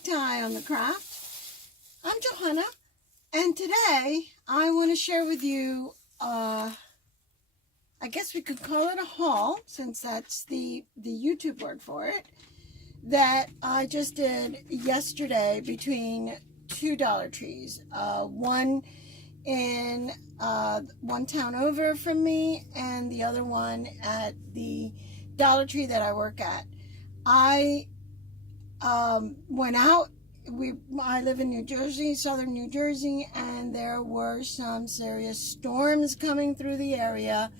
back to Eye on the Craft. I'm Johanna, and today I want to share with you, I guess we could call it a haul, since that's the YouTube word for it, that I just did yesterday between two Dollar Trees. One in one town over from me, and the other one at the Dollar Tree that I work at. I went out. I live in New Jersey, southern New Jersey, and there were some serious storms coming through the area,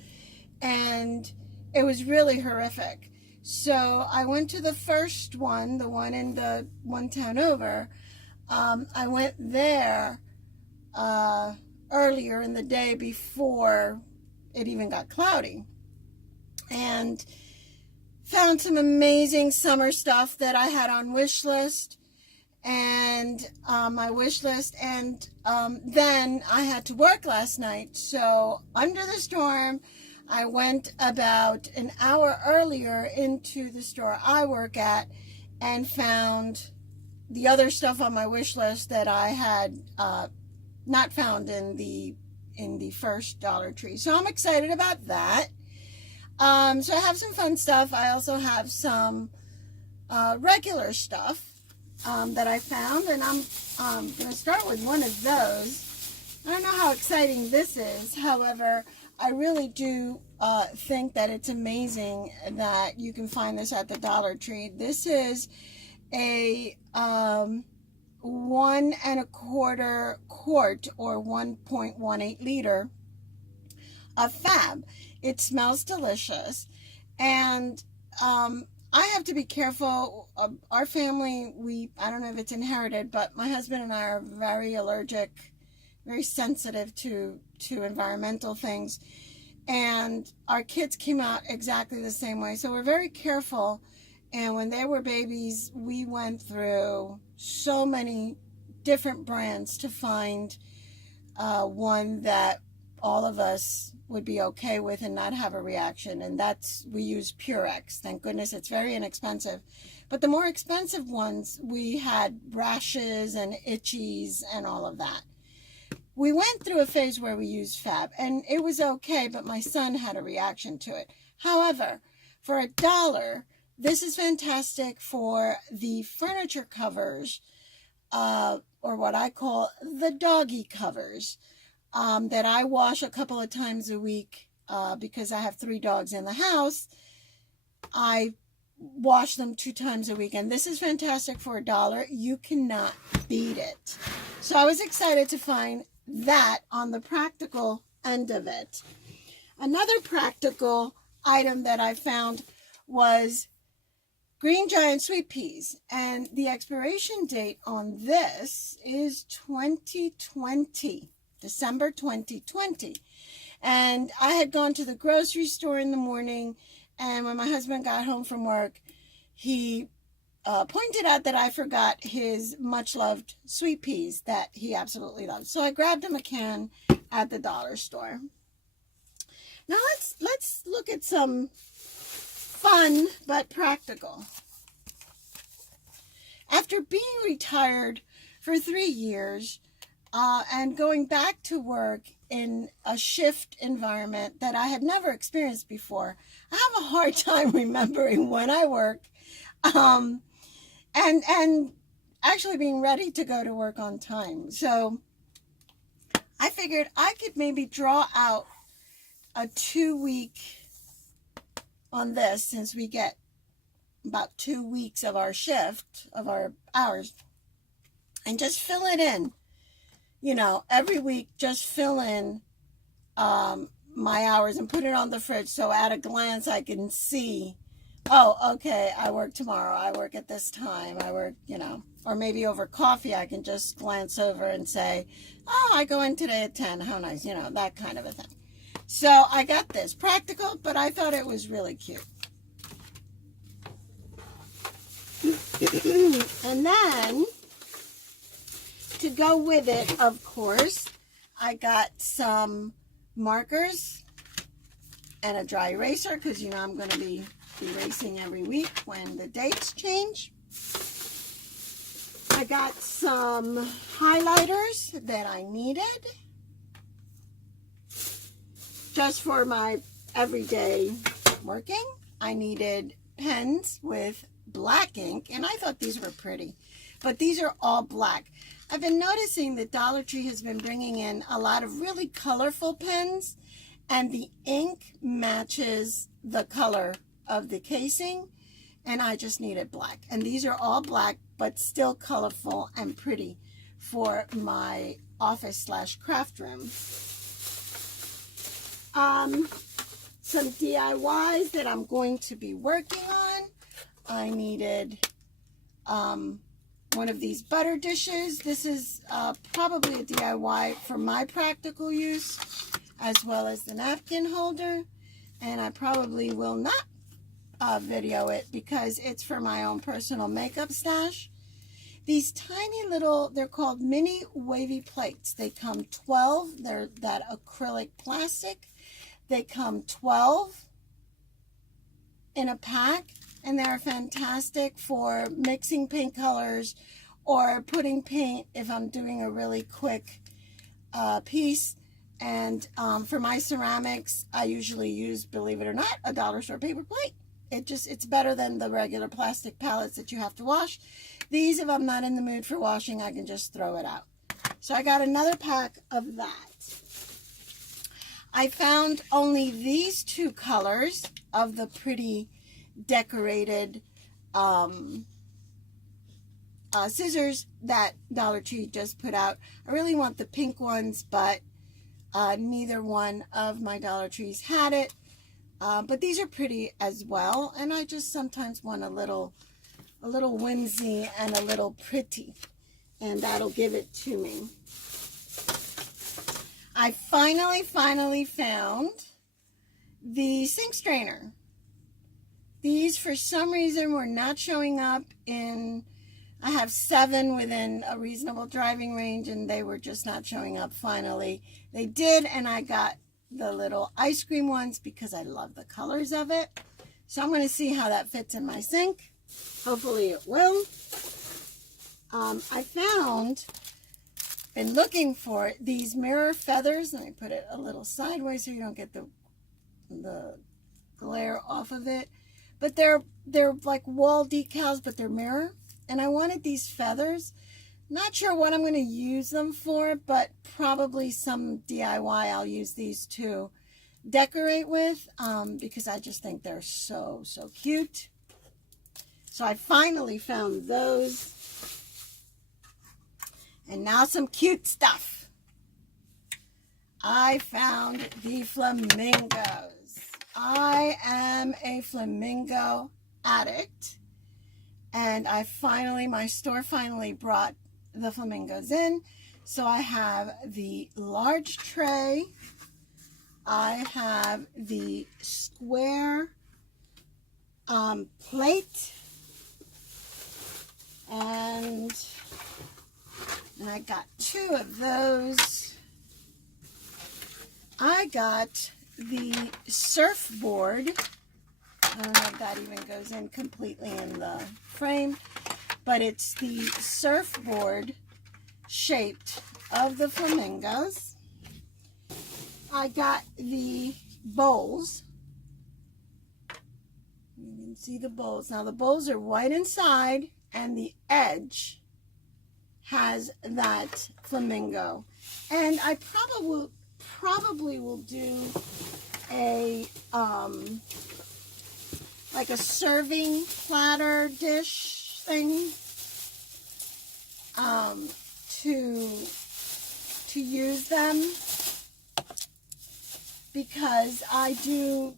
and it was really horrific. So I went to the first one, the one in the one town over. I went there earlier in the day before it even got cloudy, and found some amazing summer stuff that I had on wish list, and my wish list, and then I had to work last night, so under the storm I went about an hour earlier into the store I work at and found the other stuff on my wish list that I had not found in the first Dollar Tree. So I'm excited about that. So I have some fun stuff. I also have some regular stuff that I found, and I'm going to start with one of those. I don't know how exciting this is. However, I really do think that it's amazing that you can find this at the Dollar Tree. This is a 1 1/4 quart or 1.18 liter of Fab. It smells delicious, and I have to be careful. Our family, I don't know if it's inherited, but my husband and I are very allergic, very sensitive to environmental things, and our kids came out exactly the same way, so we're very careful. And when they were babies, we went through so many different brands to find one that all of us would be okay with and not have a reaction, and we use Purex. Thank goodness, it's very inexpensive. But the more expensive ones, we had rashes and itchies and all of that. We went through a phase where we used Fab, and it was okay, but my son had a reaction to it. However, for $1, this is fantastic for the furniture covers, or what I call the doggy covers, that I wash a couple of times a week because I have 3 dogs in the house. I wash them 2 times a week, and this is fantastic for $1. You cannot beat it. So I was excited to find that on the practical end of it. Another practical item that I found was green giant sweet peas, and the expiration date on this is 2020, December 2020. And I had gone to the grocery store in the morning, and when my husband got home from work, he pointed out that I forgot his much loved sweet peas that he absolutely loves. So I grabbed him a can at the dollar store. Now let's look at some fun but practical. After being retired for 3 years and going back to work in a shift environment that I had never experienced before, I have a hard time remembering when I work, and actually being ready to go to work on time. So I figured I could maybe draw out a 2-week on this, since we get about 2 weeks of our shift, of our hours, and just fill it in. You know, every week just fill in my hours and put it on the fridge, so at a glance I can see, oh, okay, I work tomorrow, I work at this time, I work, or maybe over coffee I can just glance over and say, oh, I go in today at 10, how nice, that kind of a thing. So I got this practical, but I thought it was really cute. And then, to go with it, of course, I got some markers and a dry eraser, because I'm going to be erasing every week when the dates change. I got some highlighters that I needed just for my everyday working. I needed pens with black ink, and I thought these were pretty, but these are all black. I've been noticing that Dollar Tree has been bringing in a lot of really colorful pens, and the ink matches the color of the casing, and I just needed black. And these are all black, but still colorful and pretty for my office / craft room. Some DIYs that I'm going to be working on. I needed one of these butter dishes. This is probably a DIY for my practical use, as well as the napkin holder. And I probably will not video it because it's for my own personal makeup stash. These tiny little, they're called mini wavy plates. They come 12. They're that acrylic plastic. They come 12 in a pack, and they're fantastic for mixing paint colors or putting paint if I'm doing a really quick piece. And for my ceramics, I usually use, believe it or not, a dollar store paper plate. It's better than the regular plastic palettes that you have to wash. These, if I'm not in the mood for washing, I can just throw it out. So I got another pack of that. I found only these two colors of the pretty decorated scissors that Dollar Tree just put out. I really want the pink ones, but neither one of my Dollar Trees had it. But these are pretty as well, and I just sometimes want a little whimsy and a little pretty, and that'll give it to me. I finally found the sink strainer. These, for some reason, were not showing up in, I have 7 within a reasonable driving range, and they were just not showing up. Finally, they did, and I got the little ice cream ones because I love the colors of it. So I'm going to see how that fits in my sink. Hopefully it will. I found, been looking for these mirror feathers. Let me put it a little sideways so you don't get the glare off of it. But they're like wall decals, but they're mirror. And I wanted these feathers. Not sure what I'm going to use them for, but probably some DIY I'll use these to decorate with, because I just think they're so cute. So I finally found those. And now some cute stuff. I found the flamingos. I am a flamingo addict. And my store finally brought the flamingos in. So I have the large tray. I have the square plate. And I got 2 of those. I got the surfboard. I don't know if that even goes in completely in the frame, but it's the surfboard shaped of the flamingos. I got the bowls. You can see the bowls. Now the bowls are white inside, and the edge has that flamingo. And I probably will do a like a serving platter dish thing to use them, because I do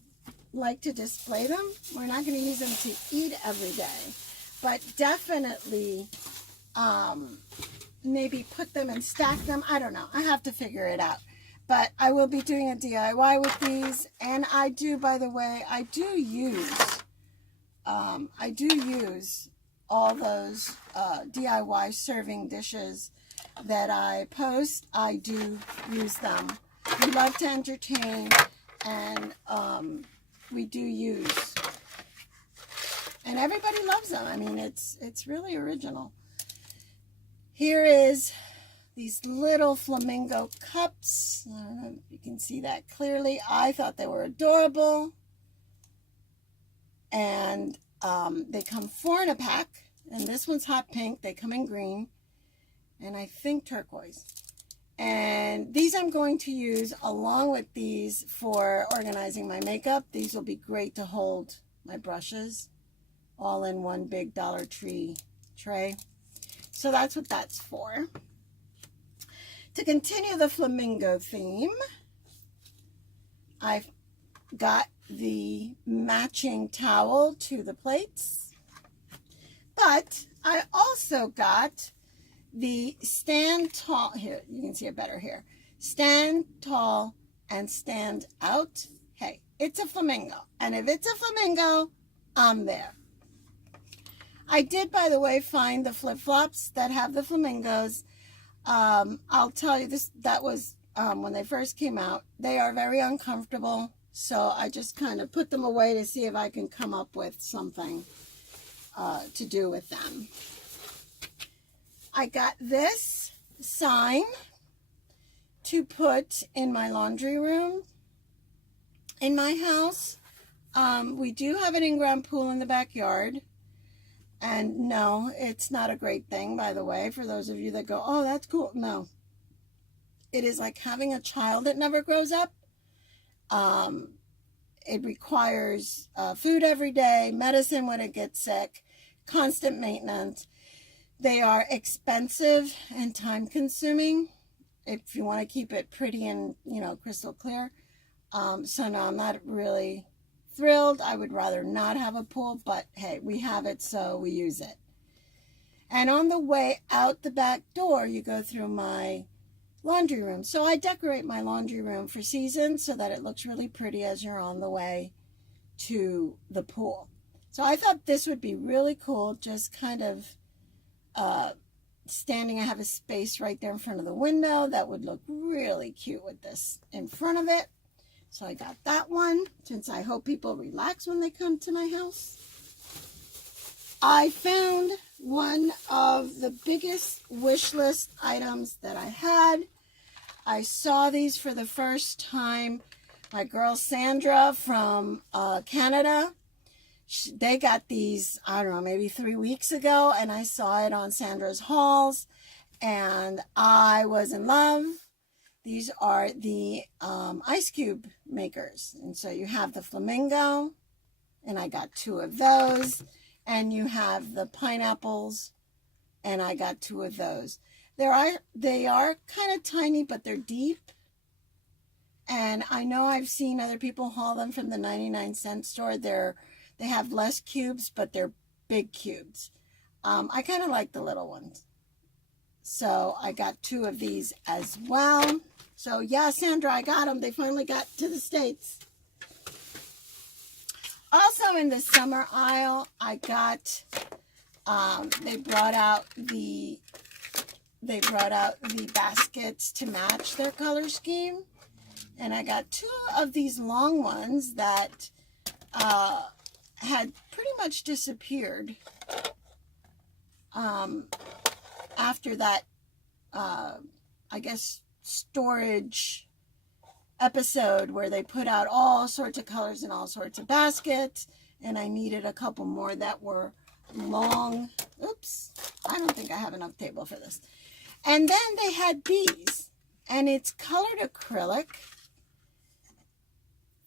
like to display them. We're not going to use them to eat every day, but definitely maybe put them and stack them. I don't know. I have to figure it out. But I will be doing a DIY with these. And I do, by the way, I do use all those DIY serving dishes that I post. I do use them. We love to entertain, and we do use. And everybody loves them. I mean, it's really original. Here is these little flamingo cups. I don't know if you can see that clearly. I thought they were adorable. And they come 4 in a pack. And this one's hot pink. They come in green. And I think turquoise. And these I'm going to use along with these for organizing my makeup. These will be great to hold my brushes all in one big Dollar Tree tray. So that's what that's for. To continue the flamingo theme, I've got the matching towel to the plates, but I also got the stand tall. Here, you can see it better here. Stand tall and stand out. Hey, it's a flamingo, and if it's a flamingo, I'm there. I did, by the way, find the flip-flops that have the flamingos. I'll tell you this, that was when they first came out. They are very uncomfortable, so I just kind of put them away to see if I can come up with something to do with them. I got this sign to put in my laundry room in my house. We do have an in-ground pool in the backyard. And no, it's not a great thing, by the way, for those of you that go, oh, that's cool. No. It is like having a child that never grows up. It requires food every day, medicine when it gets sick, constant maintenance. They are expensive and time-consuming if you want to keep it pretty and, crystal clear. So no, I'm not really thrilled. I would rather not have a pool, but hey, we have it, so we use it. And on the way out the back door, you go through my laundry room. So I decorate my laundry room for seasons so that it looks really pretty as you're on the way to the pool. So I thought this would be really cool, just kind of standing. I have a space right there in front of the window that would look really cute with this in front of it. So I got that one, since I hope people relax when they come to my house. I found one of the biggest wish list items that I had. I saw these for the first time. My girl Sandra from Canada, they got these, I don't know, maybe 3 weeks ago, and I saw it on Sandra's hauls, and I was in love. These are the ice cube makers. And so you have the flamingo, and I got 2 of those. And you have the pineapples, and I got 2 of those. They are kind of tiny, but they're deep. And I know I've seen other people haul them from the 99-cent store. They have less cubes, but they're big cubes. I kind of like the little ones. So I got 2 of these as well. So yeah, Sandra, I got them. They finally got to the States. Also in the summer aisle, I got, they brought out the baskets to match their color scheme. And I got 2 of these long ones that had pretty much disappeared after that, I guess, storage episode where they put out all sorts of colors in all sorts of baskets, and I needed a couple more that were long. Oops, I don't think I have enough table for this. And then they had these, and it's colored acrylic,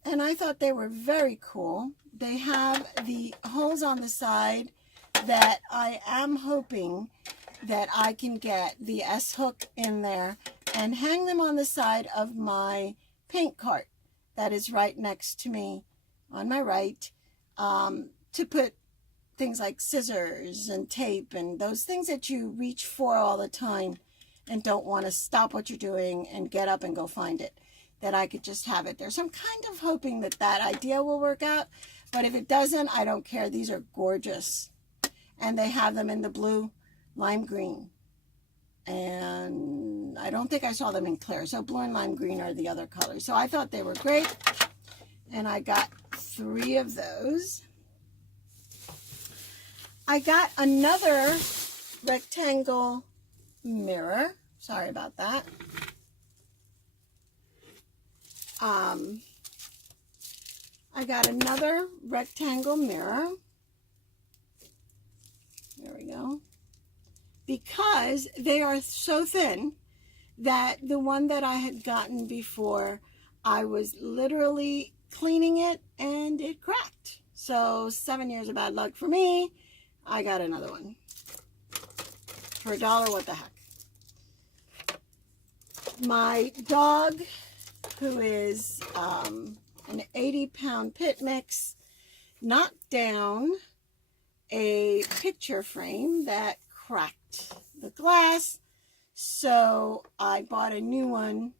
and I thought they were very cool. They have the holes on the side that I am hoping that I can get the S-hook in there and hang them on the side of my paint cart that is right next to me on my right, to put things like scissors and tape and those things that you reach for all the time and don't want to stop what you're doing and get up and go find it, that I could just have it there. So I'm kind of hoping that that idea will work out, but if it doesn't, I don't care. These are gorgeous, and they have them in the blue, lime green, and I don't think I saw them in clear. So blue and lime green are the other colors. So I thought they were great, and I got 3 of those. I got another rectangle mirror. Sorry about that. I got another rectangle mirror. There we go. Because they are so thin that the one that I had gotten before, I was literally cleaning it and it cracked. So 7 years of bad luck for me. I got another one. For $1, what the heck. My dog, who is an 80-pound pit mix, knocked down a picture frame that cracked the glass, so I bought a new one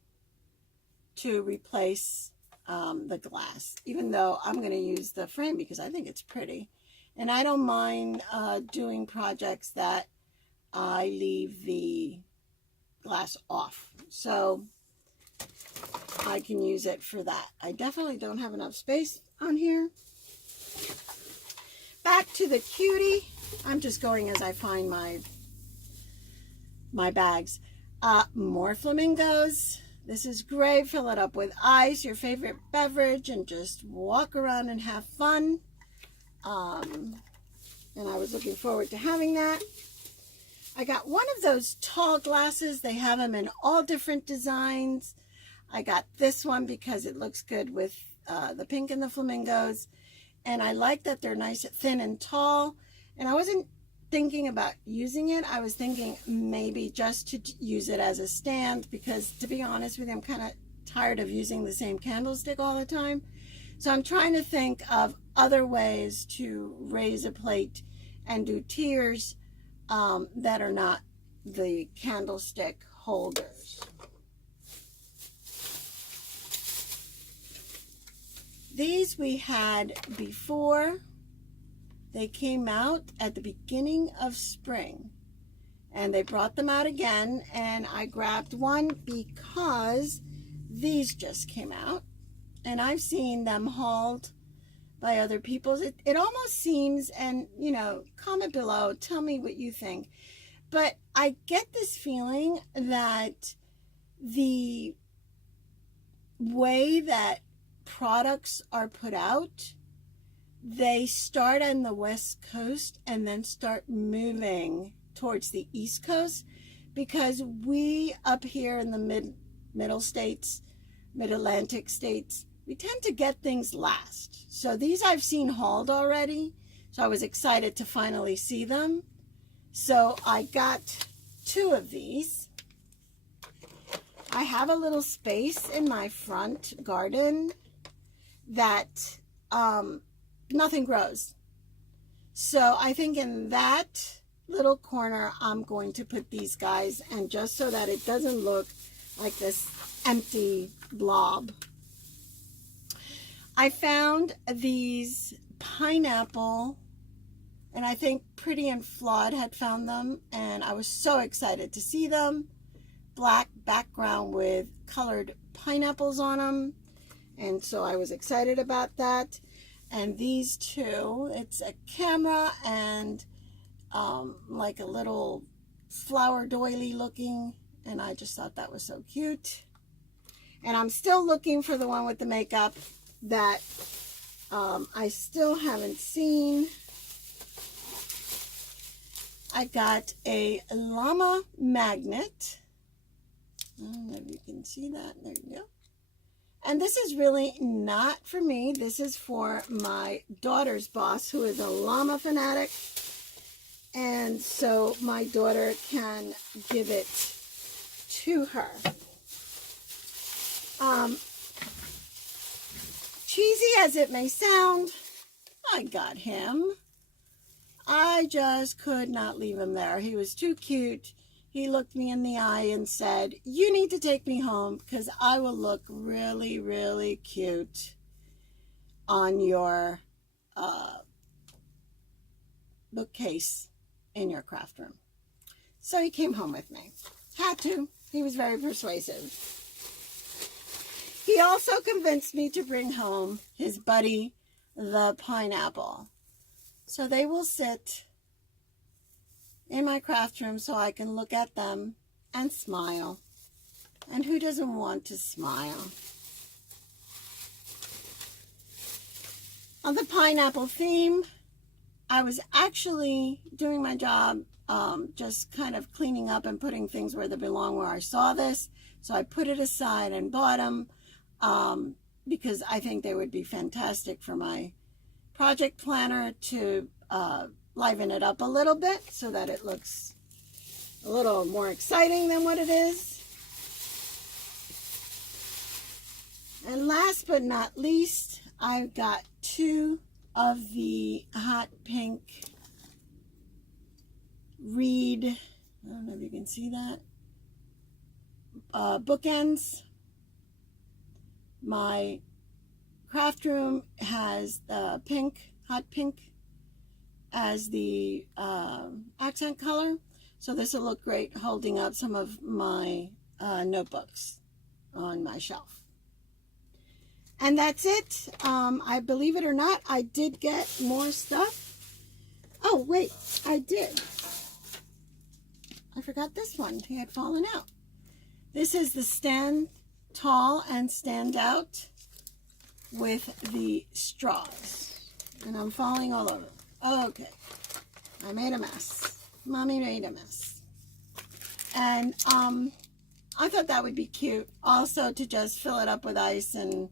to replace the glass, even though I'm going to use the frame because I think it's pretty, and I don't mind doing projects that I leave the glass off, so I can use it for that. I definitely don't have enough space on here. Back to the cutie. I'm just going as I find my bags. More flamingos. This is great. Fill it up with ice, your favorite beverage, and just walk around and have fun. And I was looking forward to having that. I got one of those tall glasses. They have them in all different designs. I got this one because it looks good with the pink and the flamingos. And I like that they're nice, thin, and tall. And I wasn't thinking about using it. I was thinking maybe just to use it as a stand because, to be honest with you, I'm kind of tired of using the same candlestick all the time. So I'm trying to think of other ways to raise a plate and do tiers that are not the candlestick holders. These we had before. They came out at the beginning of spring, and they brought them out again, and I grabbed one because these just came out, and I've seen them hauled by other people. It almost seems, and you know, comment below, tell me what you think, but I get this feeling that the way that products are put out, they start on the West Coast and then start moving towards the East Coast, because we up here in the middle states, mid-Atlantic states, we tend to get things last. So these I've seen hauled already, so I was excited to finally see them. So I got 2 of these. I have a little space in my front garden that nothing grows. So I think in that little corner, I'm going to put these guys, and just so that it doesn't look like this empty blob. I found these pineapple, and I think Pretty and Flawed had found them, and I was so excited to see them. Black background with colored pineapples on them, and so I was excited about that. And these 2, it's a camera and like a little flower doily looking, and I just thought that was so cute. And I'm still looking for the one with the makeup that I still haven't seen. I got a llama magnet. I don't know if you can see that. There you go. And this is really not for me. This is for my daughter's boss, who is a llama fanatic. And so my daughter can give it to her. Cheesy as it may sound, I got him. I just could not leave him there. He was too cute. He looked me in the eye and said, "You need to take me home because I will look really, really cute on your bookcase in your craft room." So he came home with me. Had to. He was very persuasive. He also convinced me to bring home his buddy, the pineapple. So they will sit in my craft room so I can look at them and smile. And who doesn't want to smile? On the pineapple theme, I was actually doing my job, just kind of cleaning up and putting things where they belong where I saw this. So I put it aside and bought them because I think they would be fantastic for my project planner to liven it up a little bit so that it looks a little more exciting than what it is. And last but not least, I've got 2 of the hot pink reed, I don't know if you can see that, bookends. My craft room has the pink, hot pink, as the accent color. So this will look great holding up some of my notebooks on my shelf. And that's it. I believe it or not, I did get more stuff. Oh, wait, I did. I forgot this one. He had fallen out. This is the stand tall and stand out with the straws. And I'm falling all over. Okay. I made a mess. Mommy made a mess. And I thought that would be cute. Also to just fill it up with ice and,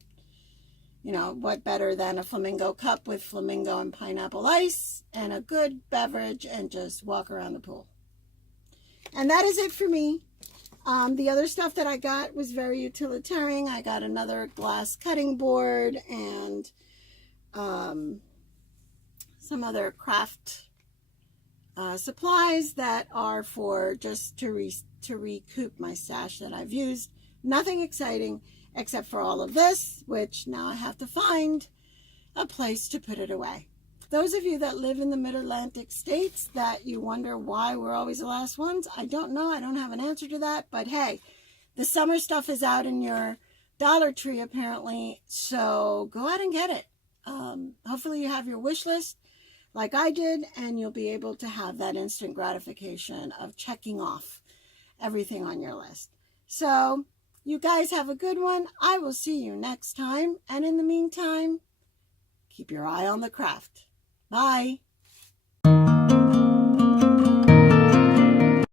you know, what better than a flamingo cup with flamingo and pineapple ice and a good beverage and just walk around the pool. And that is it for me. The other stuff that I got was very utilitarian. I got another glass cutting board and some other craft supplies that are for just to recoup my stash that I've used. Nothing exciting except for all of this, which now I have to find a place to put it away. Those of you that live in the mid-Atlantic states that you wonder why we're always the last ones, I don't know. I don't have an answer to that. But hey, the summer stuff is out in your Dollar Tree apparently, so go out and get it. Hopefully you have your wish list like I did, and you'll be able to have that instant gratification of checking off everything on your list. So you guys have a good one. I will see you next time. And in the meantime, keep your eye on the craft. Bye.